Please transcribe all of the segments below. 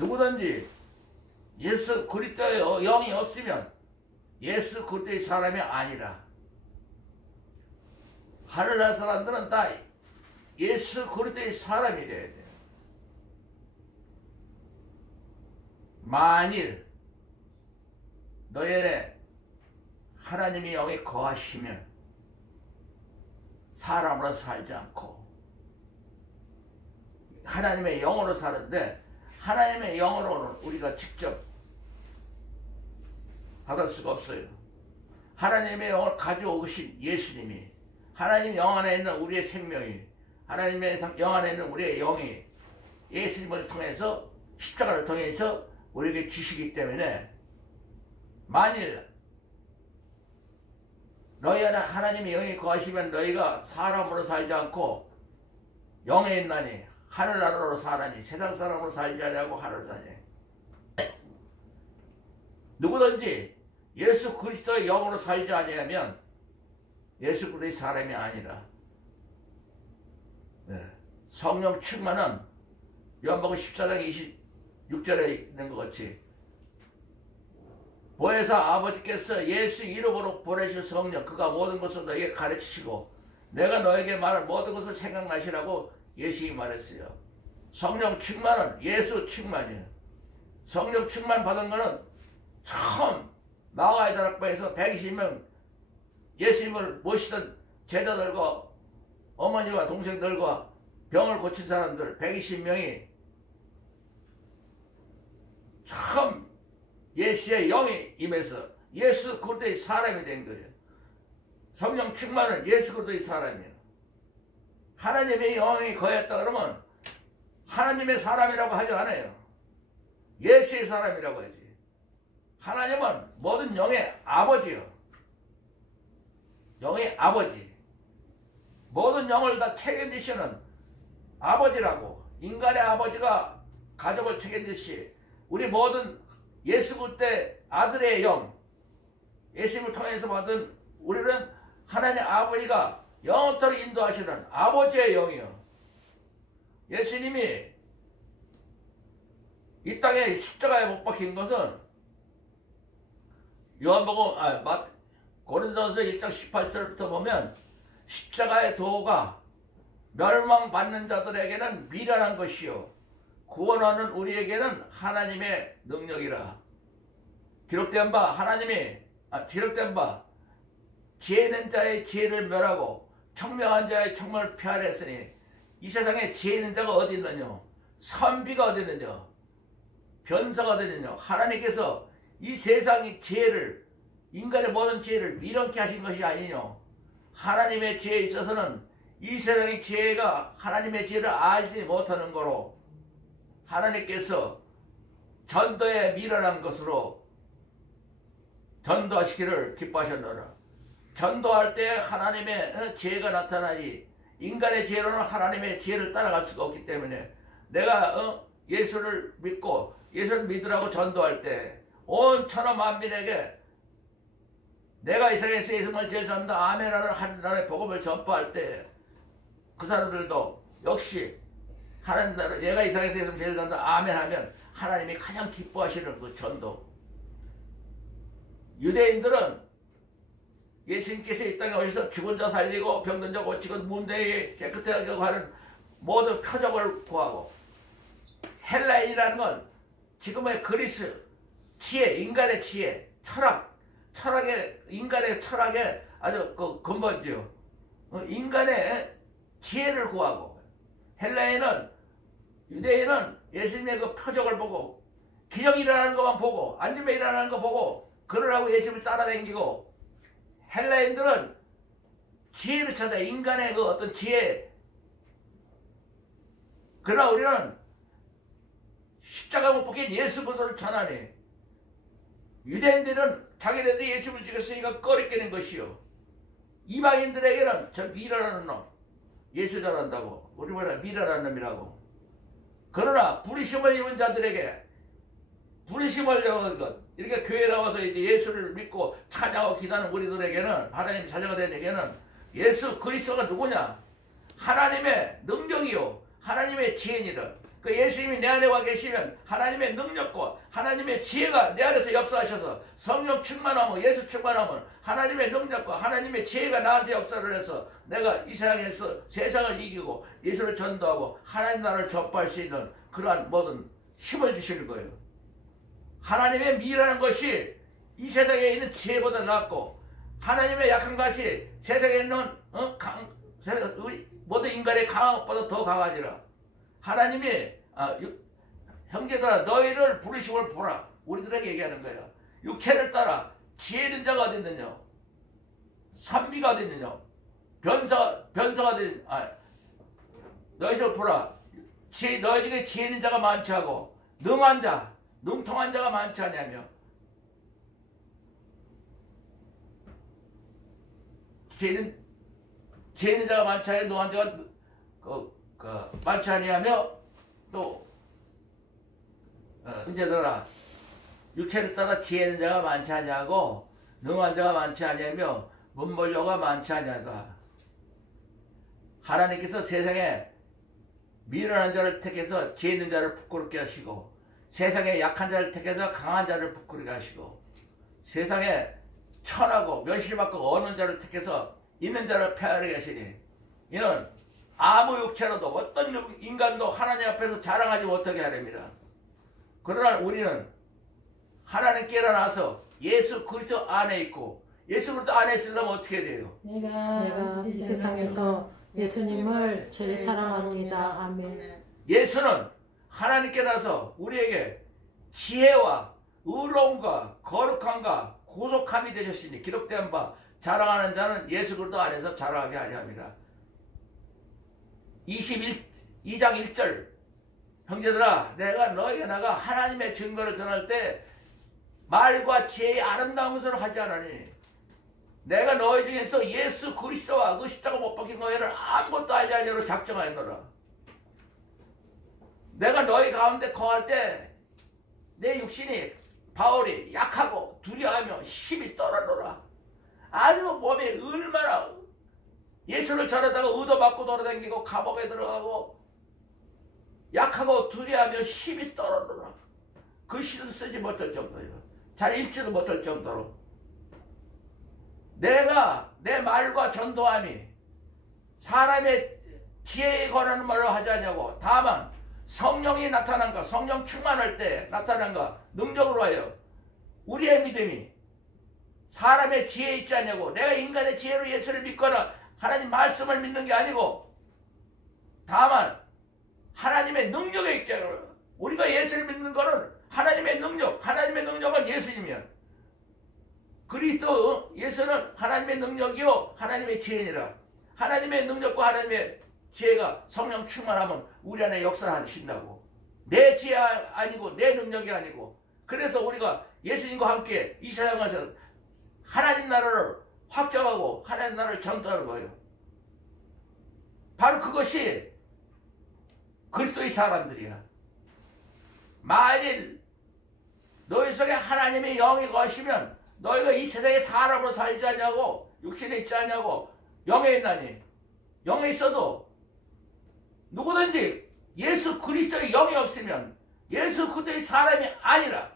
누구든지 예수 그리스도의 영이 없으면 예수 그리스도의 사람이 아니라. 하늘나라 사람들은 다 예수 그리스도의 사람이 돼야 돼요. 만일 너희의 하나님의 영이 거하시면 사람으로 살지 않고 하나님의 영으로 사는데, 하나님의 영으로는 우리가 직접 받을 수가 없어요. 하나님의 영을 가져오신 예수님이, 하나님 영 안에 있는 우리의 생명이, 하나님의 영 안에 있는 우리의 영이 예수님을 통해서, 십자가를 통해서 우리에게 주시기 때문에, 만일 너희 안에 하나님의 영이 거하시면 너희가 사람으로 살지 않고 영에 있나니 하늘나라로 사나니, 세상 사람으로 살지 아니하고 하늘 사니. 누구든지 예수 그리스도의 영으로 살지 아니하면 예수 그리스도의 사람이 아니라. 성령 충만은 요한복음 14장 26절에 있는 것 같이, 보혜사 아버지께서 예수 이름으로 보내신 성령, 그가 모든 것을 너에게 가르치시고 내가 너에게 말한 모든 것을 생각나시라고 예수님이 말했어요. 성령 충만은 예수 충만이에요. 성령 충만 받은 거는 처음 마가의 다락방에서 120명 예수님을 모시던 제자들과 어머니와 동생들과 병을 고친 사람들 120명이 처음 예수의 영이 임해서 예수 그리스도의 사람이 된 거예요. 성령 충만은 예수 그리스도의 사람이에요. 하나님의 영이 거했다 그러면 하나님의 사람이라고 하지 않아요. 예수의 사람이라고 하지. 하나님은 모든 영의 아버지요. 영의 아버지. 모든 영을 다 책임지시는 아버지라고. 인간의 아버지가 가족을 책임지시, 우리 모든 예수 그리스도의 아들의 영, 예수님을 통해서 받은 우리는 하나님 아버지가 영원토록 인도하시는 아버지의 영이요. 예수님이 이 땅에 십자가에 못 박힌 것은 요한복음 고린도전서 1장 18절부터 보면 십자가의 도가 멸망받는 자들에게는 미련한 것이요 구원하는 우리에게는 하나님의 능력이라. 기록된 바 지혜 있는 자의 지혜를 멸하고 청명한 자의 청명을 폐하랬으니, 이 세상에 지혜 있는 자가 어디 있느냐, 선비가 어디 있느냐, 변사가 어디 있느냐. 하나님께서 이 세상의 지혜를, 인간의 모든 지혜를 미련케 하신 것이 아니뇨. 하나님의 지혜에 있어서는 이 세상의 지혜가 하나님의 지혜를 알지 못하는 거로 하나님께서 전도에 미련한 것으로 전도하시기를 기뻐하셨노라. 전도할 때 하나님의 지혜가 나타나지, 인간의 지혜로는 하나님의 지혜를 따라갈 수가 없기 때문에, 내가 예수를 믿고 예수를 믿으라고 전도할 때 온 천하 만민에게 내가 이 세상에서 예수님을 제일 사랑한다 아멘하는 하나님의 복음을 전파할 때, 그 사람들도 역시 하나님 나라, 얘가 이 세상에서 예수님을 제일 사랑한다 아멘하면 하나님이 가장 기뻐하시는 그 전도. 유대인들은 예수님께서 이 땅에 오셔서 죽은 자 살리고 병든 자 고치고 문대에 깨끗하게 하는 모든 표적을 구하고, 헬라인이라는 건 지금의 그리스 지혜, 인간의 지혜, 철학의, 인간의 철학의 아주 그 근본이죠. 인간의 지혜를 구하고, 유대인은 예수님의 그 표적을 보고, 기적이 일어나는 것만 보고, 안주에 일어나는 거 보고, 그러라고 예수님을 따라다니고, 헬라인들은 지혜를 찾아, 인간의 그 어떤 지혜. 그러나 우리는 십자가 못 박힌 예수 그리스도를 전하네. 유대인들은 자기네들이 예수를 죽였으니까 꺼리끼는 것이요, 이방인들에게는 저 미련한 놈, 예수 전한다고, 우리보다 미련한 놈이라고. 그러나 부르심을 입은 자들에게, 부르심을 입은 것, 이렇게 교회에 나와서 이제 예수를 믿고 찬양하고 기도하는 우리들에게는, 하나님 자녀가 된 에게는 예수 그리스도가 누구냐? 하나님의 능력이요, 하나님의 지혜니라. 그 예수님이 내 안에 와 계시면 하나님의 능력과 하나님의 지혜가 내 안에서 역사하셔서 성령 충만하면 예수 충만하면 하나님의 능력과 하나님의 지혜가 나한테 역사를 해서 내가 이 세상에서 세상을 이기고 예수를 전도하고 하나님 나라를 전파할 수 있는 그러한 모든 힘을 주시는 거예요. 하나님의 미라는 것이 이 세상에 있는 지혜보다 낫고 하나님의 약한 것이 세상에 있는 우리 모든 인간의 강한 것보다 더 강하지라. 하나님이 형제들아 너희를 부르심을 보라. 우리들에게 얘기하는 거예요. 육체를 따라 지혜 있는 자가 어디 있느냐, 산비가 어디 있느냐, 변사가 어디 있느냐. 너희를 보라. 너희 중에 지혜 있는 자가 많지 하고 능한 자, 능통한 자가 많지 않냐며. 지혜 있는 자가 많지 않냐, 능한 자가 많지 아니하며 또 형제들아 육체를 따라 지혜 있는 자가 많지 아니하고 능한 자가 많지 아니하며 문벌려가 많지 아니하다. 하나님께서 세상에 미련한 자를 택해서 지혜 있는 자를 부끄럽게 하시고 세상에 약한 자를 택해서 강한 자를 부끄럽게 하시고 세상에 천하고 멸시받고 어느 자를 택해서 있는 자를 폐하게 하시니 이는 아무 육체로도 어떤 인간도 하나님 앞에서 자랑하지 못하게 하렵니다. 그러나 우리는 하나님께 일어나서 예수 그리스도 안에 있고 예수 그리스도 안에 있으려면 어떻게 돼요? 내가 이 세상에서 예수님을 제일 사랑합니다. 아멘. 예수는 하나님께 나서 우리에게 지혜와 의로움과 거룩함과 고속함이 되셨으니 기록된 바 자랑하는 자는 예수 그리스도 안에서 자랑하게 하려 합니다. 2장 1절 형제들아 내가 너희에게 나가 하나님의 증거를 전할 때 말과 지혜의 아름다운 것을 하지 않으니 내가 너희 중에서 예수 그리스도와 그 십자가 못 박힌 너희를 아무것도 알지 아니하로 작정하였노라. 내가 너희 가운데 거할 때 내 육신이 바울이 약하고 두려워하며 힘이 떨어져라. 아주 몸이 얼마나 예수를 전하다가 의도받고 돌아다니고 감옥에 들어가고 약하고 두려워하며 힘이 떨어져라. 글씨도 쓰지 못할 정도예요. 잘 읽지도 못할 정도로 내가 내 말과 전도함이 사람의 지혜에 관한 말로 하지 않냐고. 다만 성령이 나타난가 성령 충만할 때 나타난가 능력으로 하여 우리의 믿음이 사람의 지혜에 있지 않냐고. 내가 인간의 지혜로 예수를 믿거나 하나님 말씀을 믿는 게 아니고 다만 하나님의 능력에 있게 하라. 우리가 예수를 믿는 거는 하나님의 능력, 하나님의 능력은 예수님이야. 그리스도 예수는 하나님의 능력이요 하나님의 지혜니라. 하나님의 능력과 하나님의 지혜가 성령 충만하면 우리 안에 역사하신다고. 내 지혜 아니고 내 능력이 아니고. 그래서 우리가 예수님과 함께 이 세상에서 하나님 나라를 확장하고 하나님 나라를 전도하는 거예요. 바로 그것이 그리스도의 사람들이야. 만일 너희 속에 하나님의 영이 거시면 너희가 이 세상에 사람으로 살지 않냐고, 육신에 있지 않냐고. 영에 있나니 영에 있어도 누구든지 예수 그리스도의 영이 없으면 예수 그리스도의 사람이 아니라.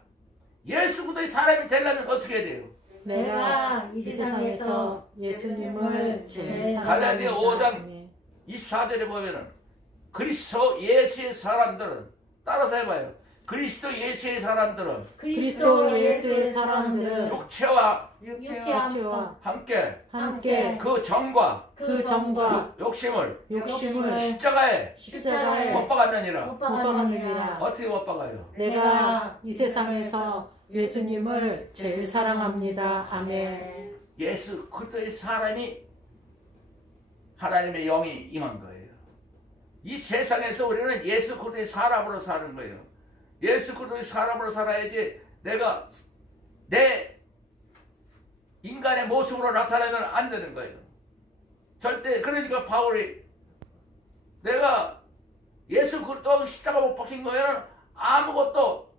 예수 그리스도의 사람이 되려면 어떻게 해야 돼요? 내가 이 세상에서 예수님을 제일 갈라디아 사랑합니다. 5장 24절에 보면은 그리스도 예수의 사람들은 따라서 해봐요. 그리스도 예수의 사람들은 그리스도 예수의 사람들은 육체와 육체와 함께 그 정과 욕심을 십자가에 못 박았느니라. 못 박았느니라. 어떻게 못 박아요? 내가 이 세상에서 예수님을 제일 사랑합니다. 아멘. 예수 그리스도의 사람이 하나님의 영이 임한 거예요. 이 세상에서 우리는 예수 그리스도의 사람으로 사는 거예요. 예수 그리스도의 사람으로 살아야지 내가 내 인간의 모습으로 나타나면 안 되는 거예요. 절대. 그러니까 바울이 내가 예수 그리스도 십자가 못 박힌 거에는 아무것도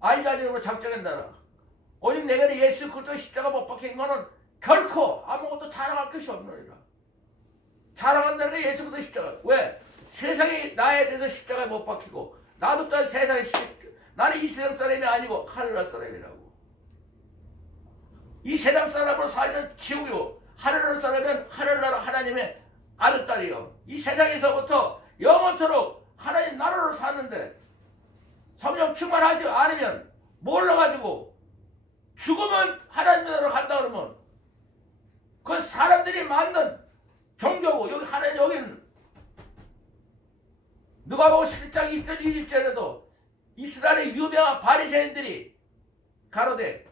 알지 아니하고 작정한다라. 오직 내가 예수 그리스도 십자가 못 박힌 거는 결코 아무것도 자랑할 것이 없느니라. 자랑한다는 게 예수 그리스도 십자가. 왜? 세상이 나에 대해서 십자가에 못 박히고 나도 또 세상에 나는 이 세상 사람이 아니고 하늘나라 사람이라고. 이 세상 사람으로 살면 지옥이고 하늘나라 사람은 하늘나라 하나님의 아들 딸이요. 이 세상에서부터 영원토록 하나님 나라로 사는데 성령 충만하지 않으면 몰라가지고 죽으면 하나님 나라로 간다 그러면 그 사람들이 만든 종교고 여기 하나님 여기는 누가복음 11장 20절 20절에도 이스라엘의 유명한 바리새인들이 가로되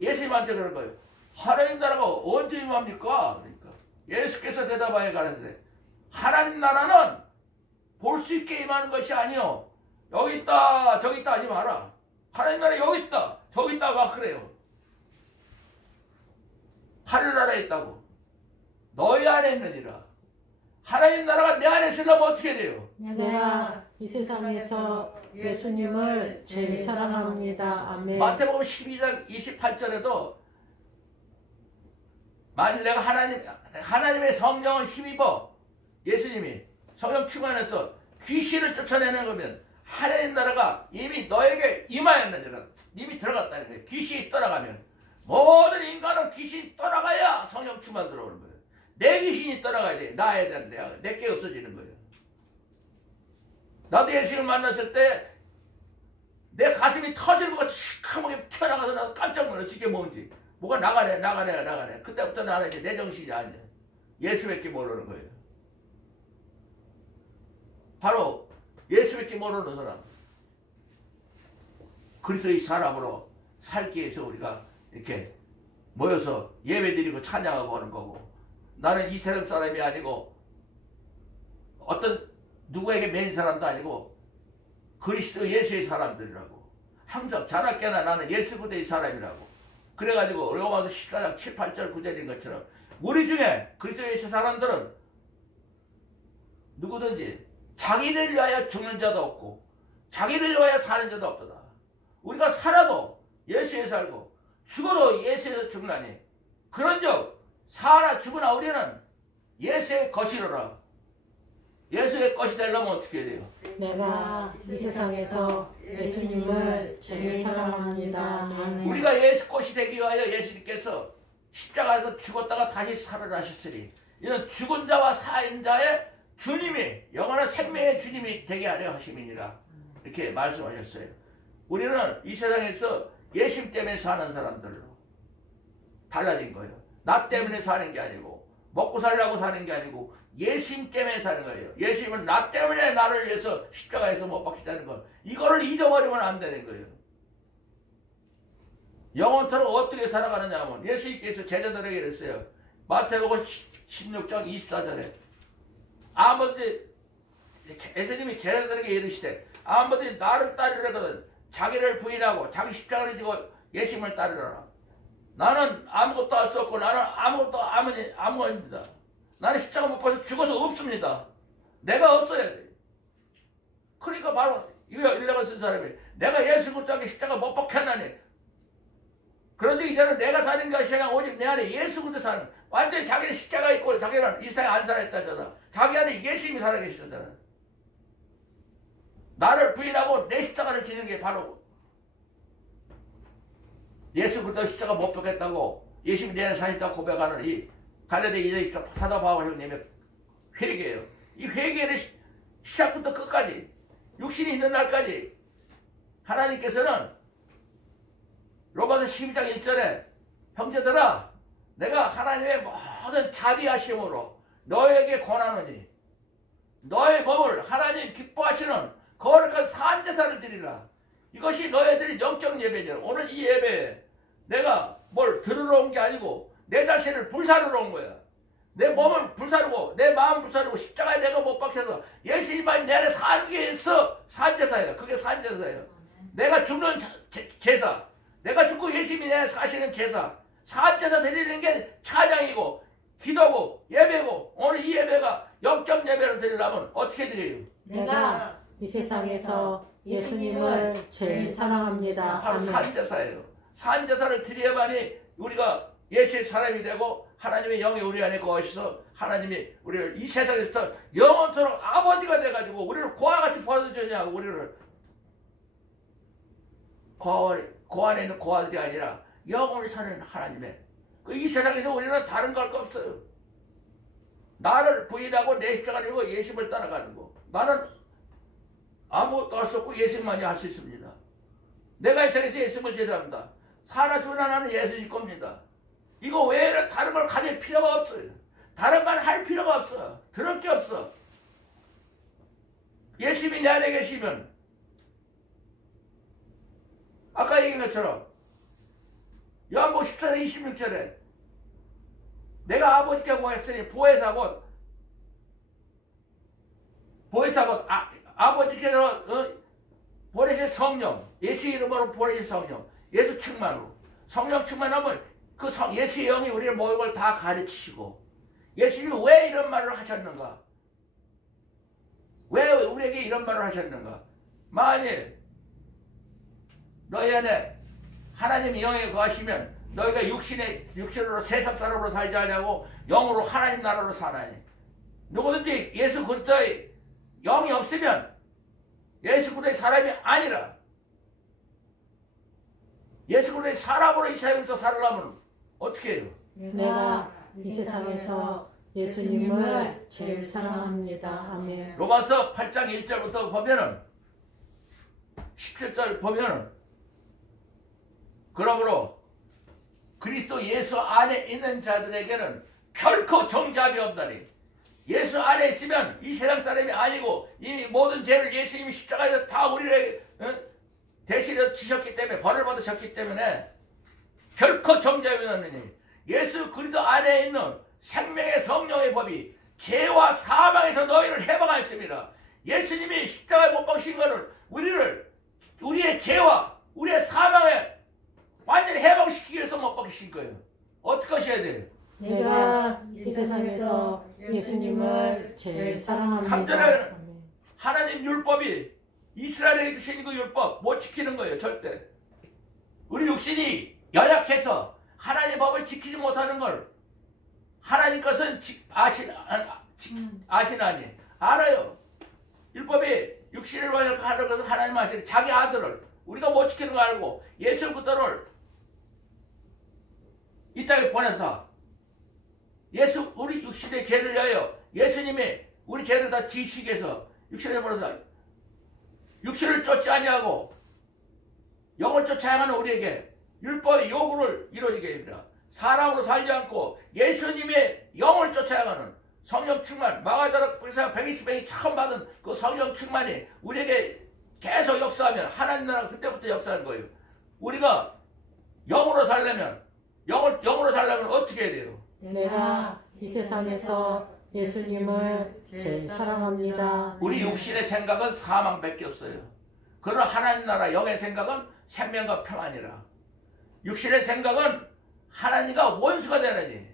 예수님한테 그런 거예요. 하나님 나라가 언제 임합니까? 그러니까 예수께서 대답하여 가라사대 하나님 나라는 볼 수 있게 임하는 것이 아니요 여기 있다 저기 있다 하지 마라. 하나님 나라 여기 있다 저기 있다 막 그래요. 하늘나라에 있다고. 너희 안에 있느니라. 하나님 나라가 내 안에 있으려면 어떻게 돼요? 내가 이 세상에서 예수님을 제일 사랑합니다. 아멘. 마태복음 12장 28절에도 만일 내가 하나님의 성령을 힘입어 예수님이 성령 충만해서 귀신을 쫓아내는 거면 하나님 나라가 이미 너에게 임하였느니라. 이미 들어갔다는 거예요. 귀신이 떠나가면 모든 인간은 귀신이 떠나가야 성령 충만 들어오는 거예요. 내 귀신이 떠나가야 돼. 나에 대한 내게 없어지는 거예요. 나도 예수님을 만났을 때 내 가슴이 터지는 것 같이 시커멓게 튀어나가서 나도 깜짝 놀랐어. 이게 뭔지. 뭐가 나가네. 그때부터 나는 이제 내 정신이 아니야. 예수밖에 모르는 거예요. 바로 예수밖에 모르는 사람. 그리스도의 사람으로 살기 위해서 우리가 이렇게 모여서 예배드리고 찬양하고 하는 거고 나는 이 세상 사람이 아니고 어떤 누구에게 맨 사람도 아니고 그리스도 예수의 사람들이라고. 항상 자나깨나 나는 예수 그리스도의 사람이라고. 그래가지고 로마서 14장 7, 8절 9절인 것처럼 우리 중에 그리스도 예수 사람들은 누구든지 자기를 위하여 죽는 자도 없고 자기를 위하여 사는 자도 없도다. 우리가 살아도 예수에 살고 죽어도 예수에서 죽나니 그런즉 사나 죽으나 우리는 예수의 것이로라. 예수의 것이 되려면 어떻게 해야 돼요? 내가 이 세상에서 예수님을 제일 사랑합니다. 아멘. 우리가 예수 것이 되기 위하여 예수님께서 십자가에서 죽었다가 다시 살아나셨으니 이런 죽은 자와 산 자의 주님이 영원한 생명의 주님이 되게 하려 하심이니라. 이렇게 말씀하셨어요. 우리는 이 세상에서 예수님 때문에 사는 사람들로 달라진 거예요. 나 때문에 사는 게 아니고 먹고 살려고 사는 게 아니고 예수님 때문에 사는 거예요. 예수님은 나 때문에 나를 위해서 십자가에서 못 박히다는 것. 이거를 잊어버리면 안 되는 거예요. 영원토록 어떻게 살아가느냐 하면 예수님께서 제자들에게 이랬어요. 마태복음 16장 24절에 아무든지 예수님이 제자들에게 이르시되 아무든지 나를 따르려거든 자기를 부인하고 자기 십자가를 지고 예수님을 따르라. 나는 아무것도 할 수 없고 나는 아무것도 아무것입니다. 나는 십자가 못 봐서 죽어서 없습니다. 내가 없어야 돼. 그러니까 바로 일렉을 쓴 사람이 내가 예수 그리스도에게 십자가 못 박혔나니 그런데 이제는 내가 사는 것이 아니라 오직 내 안에 예수 그리스도 사는 완전히 자기는 십자가 있고 자기는 이 세상에 안 살아있다잖아. 자기 안에 예수님이 살아계시잖아. 나를 부인하고 내 십자가를 지는 게 바로 예수 그리스도 십자가 못 박겠다고 예수님이 내 안에 사셨다고 고백하는 이 갈라디아 2장 사도 바울 형님의 회개예요. 이 회개를 시작부터 끝까지 육신이 있는 날까지 하나님께서는 로마서 12장 1절에 형제들아 내가 하나님의 모든 자비하심으로 너에게 권하노니 너의 몸을 하나님 기뻐하시는 거룩한 산제사를 드리라. 이것이 너희들이 영적 예배냐. 오늘 이 예배에 내가 뭘 들으러 온 게 아니고 내 자신을 불사르러 온 거야. 내 몸을 불사르고 내 마음을 불사르고 십자가에 내가 못 박혀서 예수님만 내 안에 사는 게 있어. 산제사예요. 그게 산제사예요. 내가 죽는 제사, 내가 죽고 예수님이 내 안에 사시는 제사, 산제사 드리는 게 찬양이고 기도고 예배고 오늘 이 예배가 영적 예배를 드리려면 어떻게 드려요? 내가 이 세상에서 예수님을 제일 사랑합니다. 바로 아멘. 산제사예요. 산제사를 드려야만이 우리가 예수의 사람이 되고 하나님의 영이 우리 안에 거하셔서 하나님이 우리를 이 세상에서 영원토록 아버지가 돼가지고 우리를 고아같이 벌어주냐고 우리를 고안에 있는 고아들이 아니라 영원히 사는 하나님의 이 세상에서 우리는 다른 거 할 거 없어요. 나를 부인하고 내 십자가를 지고 예수님을 따라가는 거. 나는 아무것도 할 수 없고 예수님만이 할 수 있습니다. 내가 이 세상에서 예수님을 제사합니다. 살아 죽으나 나는 예수님 겁니다. 이거 외에는 다른 걸 가질 필요가 없어요. 다른 말 할 필요가 없어. 들을 게 없어. 예수님이 내 안에 계시면 아까 얘기한 것처럼 요한복음 14장 26절에 내가 아버지께 구했으니 보혜사곧 아버지께서 보내실 성령, 예수 이름으로 보내실 성령, 예수 충만으로 성령 충만하면 그 예수의 영이 우리의 모든 걸 다 가르치시고 예수님이 왜 이런 말을 하셨는가? 왜 우리에게 이런 말을 하셨는가? 만일 너희 안에 하나님이 영에 거하시면 너희가 육신으로 세상 사람으로 살지 않냐고 영으로 하나님 나라로 사나니. 누구든지 예수 그리스도의 영이 없으면 예수 그리스도의 사람이 아니라. 예수 그리스도의 사람으로 이 세상에서 살아가면 어떻게 해요? 내가 이 세상에서 예수님을 제일 사랑합니다. 아멘. 로마서 8장 1절부터 보면은 17절 보면은 그러므로 그리스도 예수 안에 있는 자들에게는 결코 정죄함이 없다니. 예수 안에 있으면 이 세상 사람이 아니고 이미 모든 죄를 예수님이 십자가에서 다 우리를 대신해서 지셨기 때문에 벌을 받으셨기 때문에 결코 정죄함이 없느니 예수 그리스도 안에 있는 생명의 성령의 법이 죄와 사망에서 너희를 해방하였습니다. 예수님이 십자가에 못 박힌 것은 우리의 죄와 우리의 사망에 완전히 해방시키기 위해서 못 박히신 거예요. 어떻게 하셔야 돼요? 내가 이 세상에서 예수님을 제일 사랑합니다. 3절에는 하나님 율법이 이스라엘에게 주신 그 율법 못 지키는 거예요. 절대. 우리 육신이 연약해서 하나님 법을 지키지 못하는 걸 하나님 것은 아시나니 알아요. 율법이 육신을 연약하는 것은 하나님 아시니 자기 아들을 우리가 못 지키는 거 알고 예수 그리스도를 이 땅에 보내서 우리 육신의 죄를 위하여 예수님이 우리 죄를 다 지시기 위해서 육신에 보내서 육신을 쫓지 아니하고 영을 쫓아야하는 우리에게 율법의 요구를 이루어지게 됩니다. 사람으로 살지 않고 예수님의 영을 쫓아야하는 성령 충만, 마가다락 120병이 처음 받은 그 성령 충만이 우리에게 계속 역사하면 하나님 나라가 그때부터 역사하는 거예요. 우리가 영으로 살려면 어떻게 해야 돼요? 내가 이 세상에서 예수님을 제일 사랑합니다. 우리 육신의 생각은 사망밖에 없어요. 그러나 하나님 나라 영의 생각은 생명과 평안이라. 육신의 생각은 하나님과 원수가 되느니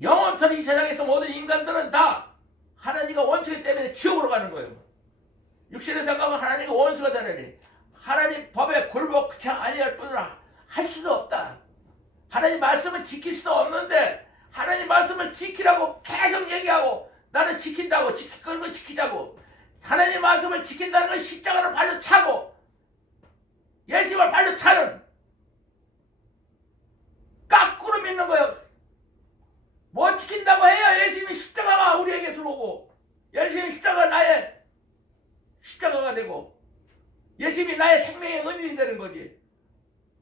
영원토록 이 세상에서 모든 인간들은 다 하나님과 원수이기 때문에 지옥으로 가는 거예요. 육신의 생각은 하나님과 원수가 되느니 하나님 법에 굴복치 아니할 뿐이라 할 수도 없다. 하나님 말씀을 지킬 수도 없는데 하나님 말씀을 지키라고 계속 얘기하고 나는 지킨다고 그런 걸 지키자고. 하나님 말씀을 지킨다는 건 십자가를 발로 차고 예수님을 발로 차는 거꾸로 믿는 거예요. 뭐 지킨다고 해야 예수님이 십자가가 우리에게 들어오고 예수님 십자가가 나의 십자가가 되고 예수님이 나의 생명의 은인이 되는 거지.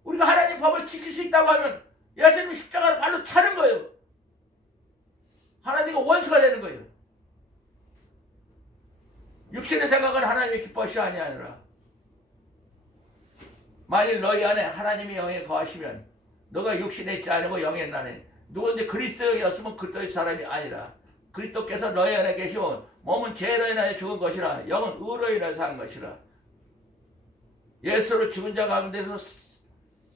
우리가 하나님 법을 지킬 수 있다고 하면 예수님이 십자가를 발로 차는 거예요. 하나님과 원수가 되는 거예요. 육신의 생각은 하나님의 기뻐하시 아니하니라. 만일 너희 안에 하나님의 영에 거하시면 너가 육신에 있지 아니고 영에 있나니 누구든지 그리스도였으면 그리스도의 사람이 아니라. 그리스도께서 너희 안에 계시면 몸은 죄로 인하여 죽은 것이라 영은 의로 인하여 산 것이라. 예수로 죽은 자 가운데서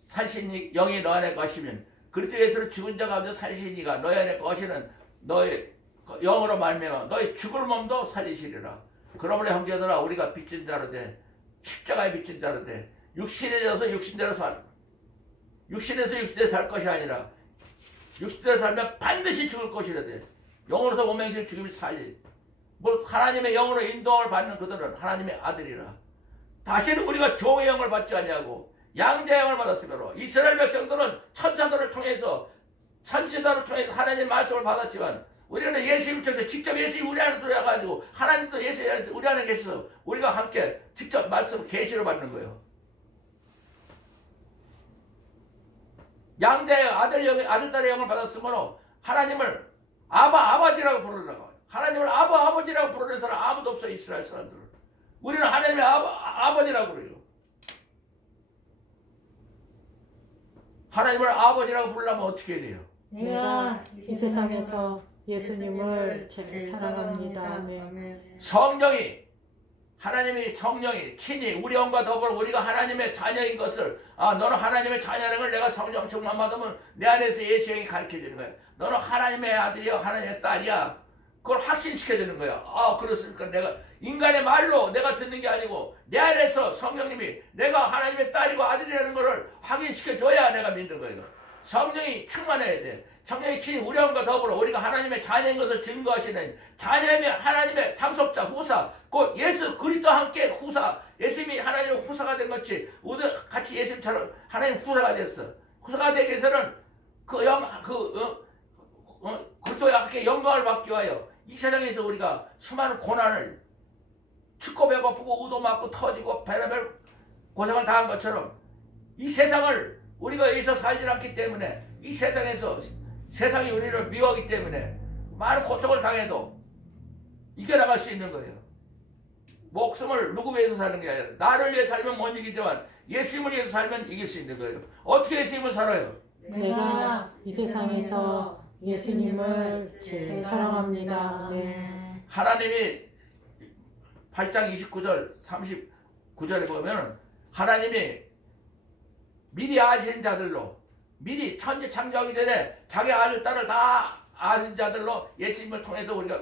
살신 영이 너 안에 거하시면 그리스도 예수로 죽은 자 가운데 살신 이가 너희 안에 거하시는 너의 영으로 말미암아 너희 죽을 몸도 살리시리라. 그러므로 형제들아 우리가 빚진 자로 돼 십자가에 빚진 자로 돼 육신에 져서 육신대로 살 것이 아니라 육신대로 살면 반드시 죽을 것이라 돼. 영으로서 오맹실 죽임이 살리. 뭐 하나님의 영으로 인도를 받는 그들은 하나님의 아들이라. 다시는 우리가 종의 영을 받지 아니하고 양자의 영을 받았으므로 이스라엘 백성들은 천사들을 통해서 하나님의 말씀을 받았지만 우리는 예수님을 통해서 직접 예수님이 우리 안에 들어와가지고 하나님도 예수님이 우리 안에 계셔서 우리가 함께 직접 말씀 계시를 받는 거예요. 양자의 아들딸의 영을 받았으므로 하나님을 아버지라고 부르라고. 하나님을 아버지라고 부르는 사람 아무도 없어요. 이스라엘 사람들은. 우리는 하나님의 아버지라고 그래요. 하나님을 아버지라고 부르려면 어떻게 해야 돼요? 내가 이 세상에서 예수님을 제일 사랑합니다. 아멘. 하나님이 성령이 친히 우리 영과 더불어 우리가 하나님의 자녀인 것을 너는 하나님의 자녀라는 걸 내가 성령 충만 받으면 내 안에서 예수 형이 가르쳐주는 거야. 너는 하나님의 아들이야 하나님의 딸이야. 그걸 확신시켜주는 거야. 그렇습니까? 내가 인간의 말로 내가 듣는 게 아니고 내 안에서 성령님이 내가 하나님의 딸이고 아들이라는 것을 확인시켜줘야 내가 믿는 거예요. 성령이 충만해야 돼. 성령이 친히 우리 영과 더불어 우리가 하나님의 자녀인 것을 증거하시는 자녀의 하나님의 상속자 후사 곧 예수 그리스도와 함께 후사 예수님이 하나님의 후사가 된 것이 우리 같이 예수님처럼 하나님 후사가 됐어. 후사가 되기 위해서는 그리스도와 함께 영광을 받기 위하여 이 세상에서 우리가 수많은 고난을 춥고 배고프고 우도 맞고 터지고 별의별 고생을 당한 것처럼 이 세상을 우리가 여기서 살지 않기 때문에 이 세상에서 세상이 우리를 미워하기 때문에 많은 고통을 당해도 이겨나갈 수 있는 거예요. 목숨을 누구 위해서 사는 게 아니라 나를 위해 살면 못 이기지만 예수님을 위해서 살면 이길 수 있는 거예요. 어떻게 예수님을 살아요? 내가 이 세상에서 예수님을 제일 사랑합니다. 아멘. 하나님이 8장 29절 39절에 보면 하나님이 미리 아신 자들로 미리 천지 창조하기 전에 자기 아들 딸을 다 아신 자들로 예수님을 통해서 우리가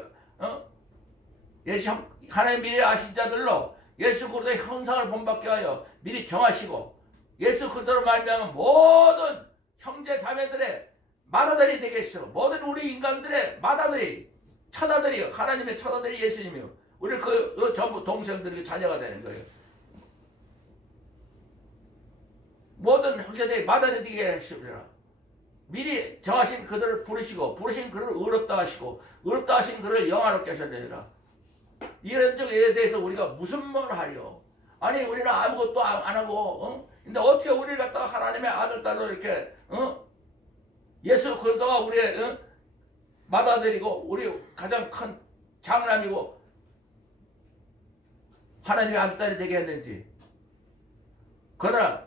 하나님 미리 아신 자들로 예수 그리스도의 형상을 본받게 하여 미리 정하시고 예수 그리스도로 말미암아 모든 형제 자매들의 맏아들이 되겠어. 모든 우리 인간들의 맏아들이 처자들이 하나님의 처자들이 예수님이요. 우리 전부 동생들이 자녀가 되는 거예요. 모든 형제들이 맏아들이 되게 하시리라. 미리 정하신 그들을 부르신 그를 의롭다 하시고 의롭다 하신 그를 영화롭게 하셨느니라. 이런 적에 대해서 우리가 무슨 말을 하려? 아니 우리는 아무것도 안 하고 근데 어떻게 우리를 갖다가 하나님의 아들 딸로 이렇게 예수 그리스도가 우리의 맏아들이고 우리 가장 큰 장남이고 하나님의 아들 딸이 되게 했는지. 그러나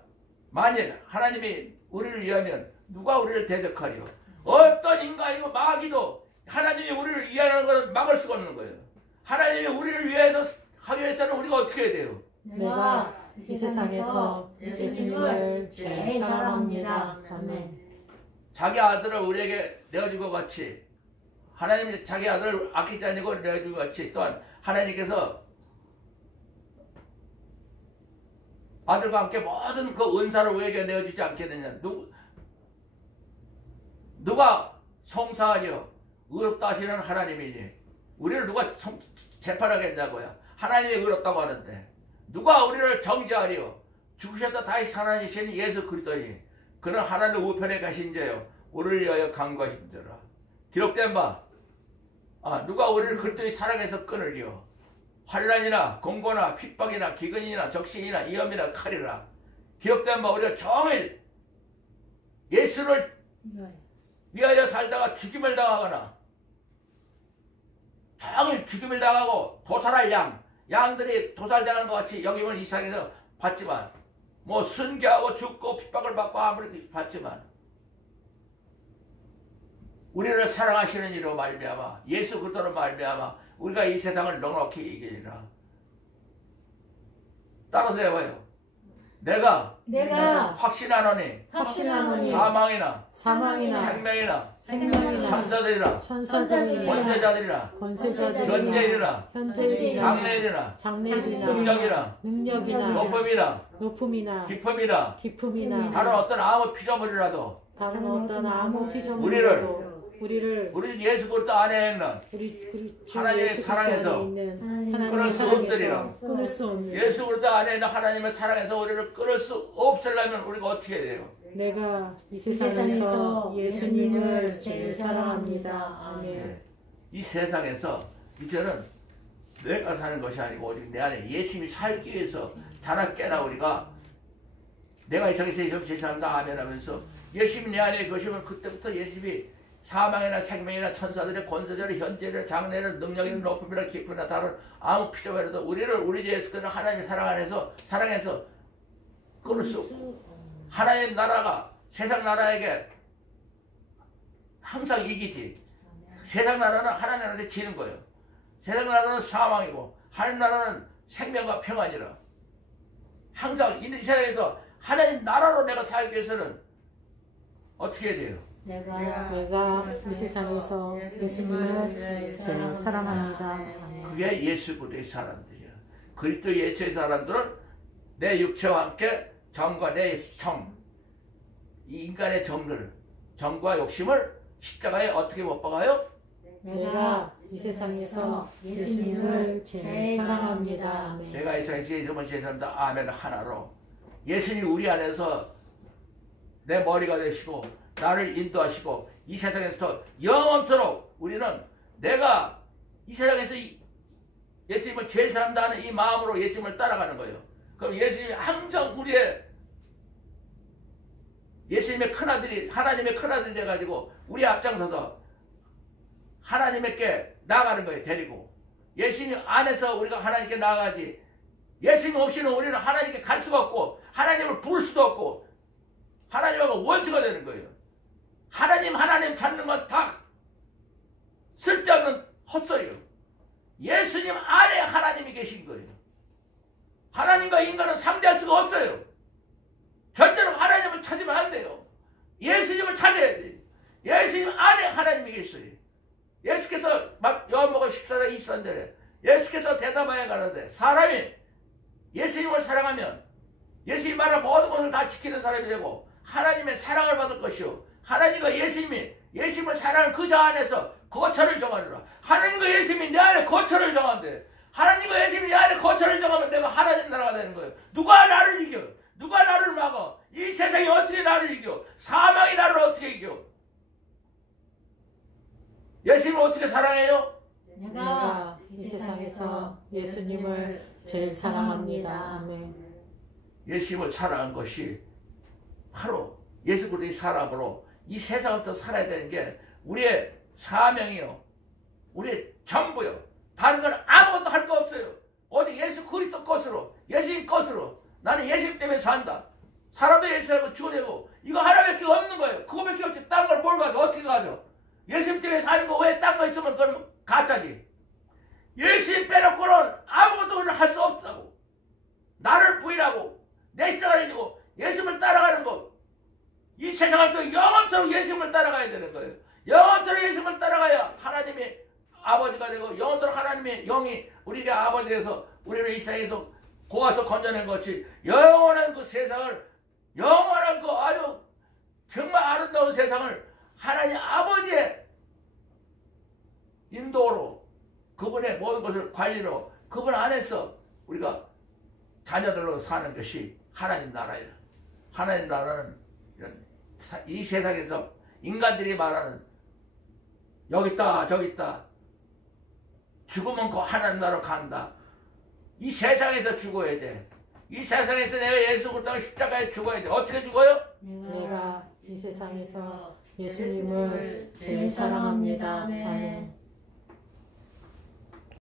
만일 하나님이 우리를 위하면 누가 우리를 대적하리요? 어떤 인간이고 마귀도 하나님이 우리를 위하는 것을 막을 수가 없는 거예요. 하나님이 우리를 위해서 하기 위해서는 우리가 어떻게 해야 돼요? 내가 이 세상에서 예수님을 제일 사랑합니다. 아멘. 자기 아들을 우리에게 내어준 것 같이 하나님이 자기 아들을 아끼지 않고 내어준 것 같이 또한 하나님께서 아들과 함께 모든 그 은사를 우리에게 내어주지 않겠느냐. 누가 송사하려 의롭다 하시는 하나님이니 우리를 누가 재판하겠냐고요. 하나님이 의롭다고 하는데 누가 우리를 정죄하려 죽으셨다 다시 살아나신 예수 그리스도니 그는 하나님 우편에 가신 자요 우리를 위하여 간구하신 자라. 기록된 바 누가 우리를 그리스도의 사랑에서 끊으려 환난이나 공고나 핍박이나 기근이나 적신이나 위험이나 칼이라. 기록된 바 우리가 종일 예수를 위하여 살다가 죽임을 당하거나 종일 죽임을 당하고 도살할 양들이 도살당하는 것 같이 여김을 이 세상에서 받지만 뭐 순교하고 죽고 핍박을 받고 아무리 받지만 우리를 사랑하시는 이로 말미암아 예수 그리스도로 말미암아 우리가 이 세상을 넉넉히 이기리라. 따라서 해봐요. 내가 확신하노니 사망이나 생명이나 천사들이나 권세자들이나 현재일이나 장래일이나 능력이나 높음이나 깊음이나 다른 어떤 아무 피조물이라도 우리를 우리를 우리 예수 그리스도 안에 있는 우리 하나님의 예수 사랑에서 그리스도 안에 있는 끊을 하나님의 수 사랑에서 없으리라. 끊을 수 없는 예수 그리스도 안에 있는 하나님의 사랑에서 우리를 끊을 수 없으려면 우리가 어떻게 해야 돼요? 내가 이 세상에서 예수님을 제일 사랑합니다. 아멘. 이 세상에서 이제는 내가 사는 것이 아니고 오직 내 안에 예수님이 살기 위해서 자나 깨나 우리가 내가 이 세상에서 예수님을 제일 사랑한다 아멘 하면서 예수님이 내 안에 계시면 그때부터 예수님이 사망이나 생명이나 천사들의 권세자를 현재를 장래를 능력이나 높음이나 깊음이나 다른 아무 피조물이라도 우리를 우리 예수 그리스도 하나님의 사랑 안에서 사랑해서 끊을 수 없고 하나님 나라가 세상 나라에게 항상 이기지. 세상 나라는 하나님한테 지는 거예요. 세상 나라는 사망이고 하나님 나라는 생명과 평안이라. 항상 이 세상에서 하나님 나라로 내가 살기 위해서는 어떻게 해야 돼요? 내가 이 세상에서 예수님을 제일 사랑합니다. 아멘. 그게 예수 그리스도의 사람들이야. 그리스도 예수의 사람들은 내 육체와 함께 정과 내 정, 이 인간의 정과 욕심을 십자가에 어떻게 못 박아요? 내가 이 세상에서 예수님을 제일 사랑합니다. 아멘. 내가 이 세상에서 예수님을 제일 사랑한다. 아멘 하나로. 예수님이 우리 안에서 내 머리가 되시고 나를 인도하시고 이 세상에서부터 영원토록 우리는 내가 이 세상에서 예수님을 제일 사랑한다는 이 마음으로 예수님을 따라가는 거예요. 그럼 예수님이 항상 우리의 예수님의 큰아들이 하나님의 큰아들이 돼가지고 우리 앞장서서 하나님께 나아가는 거예요. 데리고 예수님 안에서 우리가 하나님께 나아가지 예수님 없이는 우리는 하나님께 갈 수가 없고 하나님을 부를 수도 없고 하나님하고 원수가 되는 거예요. 하나님 찾는 건 다 쓸데없는 헛소리예요. 예수님 안에 하나님이 계신 거예요. 하나님과 인간은 상대할 수가 없어요. 절대로 하나님을 찾으면 안 돼요. 예수님을 찾아야 돼요. 예수님 안에 하나님이 계셔요. 예수께서 요한복음 14장 23절에 예수께서 대답하여 가라사대 사람이 예수님을 사랑하면 예수님 말하는 모든 것을 다 지키는 사람이 되고 하나님의 사랑을 받을 것이요 하나님과 예수님을 사랑하는 그 자 안에서 거처를 정하리라. 하나님과 예수님이 내 안에 거처를 정한대. 하나님과 예수님이 내 안에 거처를 정하면 내가 하나님 나라가 되는 거예요. 누가 나를 이겨? 누가 나를 막아? 이 세상이 어떻게 나를 이겨? 사망이 나를 어떻게 이겨? 예수님을 어떻게 사랑해요? 내가 이 세상에서 예수님을 제일 사랑합니다. 아멘. 예수님을 사랑한 것이 바로 예수 그리스도의 사람으로 이 세상부터 살아야 되는 게 우리의 사명이요. 우리의 전부요. 다른 건 아무것도 할 거 없어요. 오직 예수 그리스도 것으로 예수님 것으로 나는 예수님 때문에 산다. 살아도 예수님을 죽어내고 이거 하나밖에 없는 거예요. 그거밖에 없지. 딴 걸 뭘 가져? 어떻게 가져? 예수님 때문에 사는 거 왜 딴 거 있으면 그건 가짜지. 예수님 빼놓고는 아무것도 할 수 없다고. 나를 부인하고 내 십자가를 지고 예수님을 따라가는 것. 이 세상을 영원토록 예수님을 따라가야 되는 거예요. 영원토록 예수님을 따라가야 하나님의 아버지가 되고 영원토록 하나님의 영이 우리에게 아버지 돼서 우리를 이 세상에서 고아서 건져낸 것이 영원한 그 세상을 영원한 그 아주 정말 아름다운 세상을 하나님 아버지의 인도로 그분의 모든 것을 관리로 그분 안에서 우리가 자녀들로 사는 것이 하나님 나라예요. 하나님 나라는 이 세상에서 인간들이 말하는 여기 있다 저기 있다 죽으면 그 하나님 나라로 간다. 이 세상에서 죽어야 돼. 이 세상에서 내가 예수 그리스도 십자가에 죽어야 돼. 어떻게 죽어요? 내가 이 세상에서 예수님을 제일 사랑합니다. 아멘.